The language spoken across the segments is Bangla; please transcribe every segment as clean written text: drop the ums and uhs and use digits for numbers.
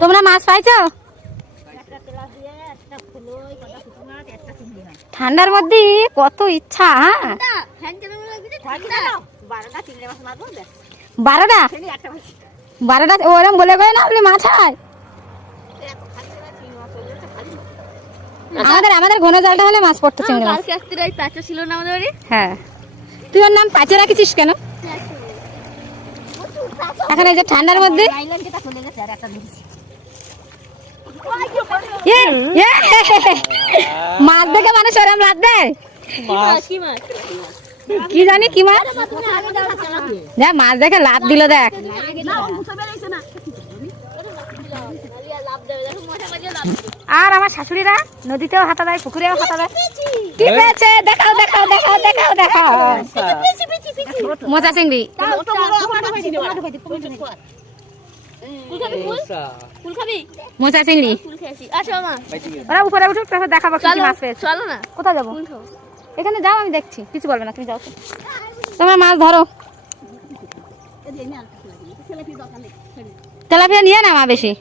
তোমরা মাছ পাইছো? ঠান্ডার মধ্যে কত ইচ্ছা। হ্যাঁ 12টা ওরম বলে গো না আপনি মাছ হয়। আমাদের ঘন জালটা হলে মাছ পড়তো চিংড়ি মাছ। ছিল না আমাদের বাড়ি। হ্যাঁ তুই ওর নাম পাঁচে রাখিস কেন? এখন এই যে ঠান্ডার মধ্যে মাছ দেখে মানুষ ওরম লাভ দেয়। কি জানি কি মাছ, দেখ মাছ দেখে লাভ দিল। দেখ আর আমার শাশুড়িরা নদীতেও হাতা দেয়, পুকুরেও হাতা দেয়। কি পেয়েছে দেখাও দেখাও দেখাও দেখাও দেখাও। মোচা চিংড়ি। মোচা চিংড়ি। ওরা উপরে উঠুক তারপর দেখাবো কি মাছ পেয়েছে। কোথায় যাবো? এখানে যাও, আমি দেখছি, কিছু বলবে না, তুমি যাও। তোমরা মাছ ধরো। তেলাপিয়া নিয়ে না মা, বেশি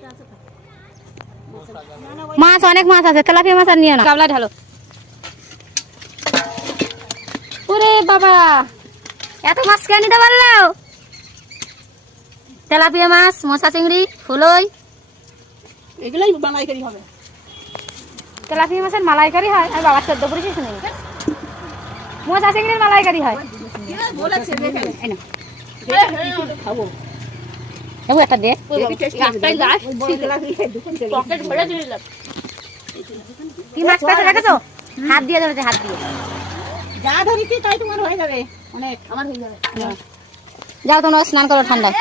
মাছ, অনেক মাছ আছে, তেলাপিয়া মাছ আর নিয়ে না। গাবলা ঢালো। ওরে বাবা, এত মাছ কে নিতে পারলো? তেলাপিয়া মাছ, মোচা চিংড়ি, ফুলই, এগুলাই মালাইকারি হবে। তেলাপিয়া মাছের মালাইকারি হয়। আমি বাবার চোদ্দ পড়েছি শুনে। মোচা চিংড়ির মালাইকারি হয়। একটা দে। কি মাছ পেয়েছে দেখেছো? হাত দিয়ে ধরেছে, হাত দিয়ে। যা ধরেছি তাই তোমার হয়ে যাবে, অনেক আমার হয়ে যাবে। যাও তোমরা স্নান করো ঠান্ডায়।